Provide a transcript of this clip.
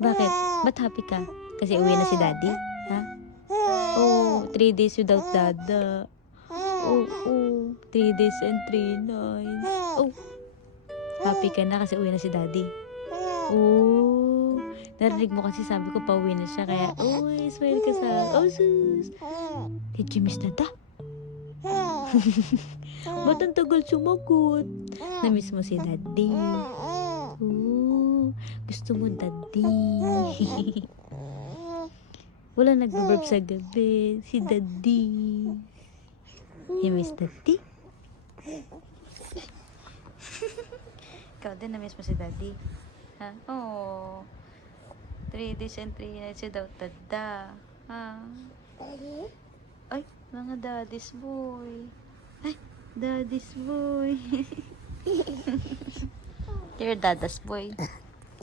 Bakit? Ba't happy ka? Kasi uwi na si daddy? Ha? Oh, 3 days without dada. Oh, 3 days and 3 nights. Oh, happy ka na kasi uwi na si daddy. Oh, narinig mo kasi sabi ko pauwi na siya. Kaya, smile ka sa... Oh, sus! Did you miss dada? Ba't ang tagal sumagot? Na-miss mo si daddy. Oh, gusto mo daddy. Wala nag-verb sa gabi. Si daddy. You miss daddy? Ikaw din na-miss mo si daddy? Ha? Oh. 3 days and 3 nights without dada. Ha? Ay, mga daddy's boy. Ay, daddy's boy. You're dada's boy.